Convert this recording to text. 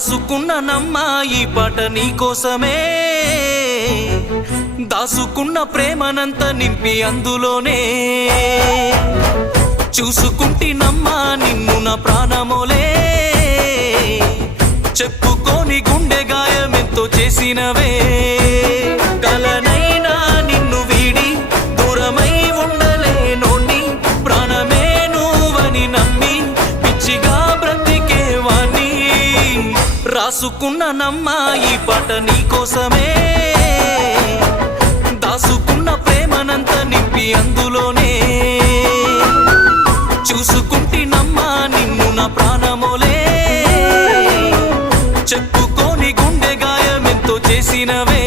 రాసుకున్ననమ్మా ఈ పాట నీకోసమే, దాసుకున్న ప్రేమనంత నింపి అందులోనే, చూసుకుంటినమ్మా నిన్ను నా ప్రాణమోలే, చెప్పుకోని గుండె గాయమెంతో చేసినవే, కలనైనా నిన్ను వీడి దూరమై ఉండలేనోని, ప్రాణమే నువ్వని నమ్మి పిచ్చిగా బ్రతికేవాణ్ణి, రాసుకున్ననమ్మా ఈ పాట నీకోసమే, దాసుకున్న ప్రేమనంత నింపి అందులోనే, చూసుకుంటినమ్మా నిన్ను నా ప్రాణమోలే, చెప్పుకోని గుండె గాయమెంతో చేసినవే.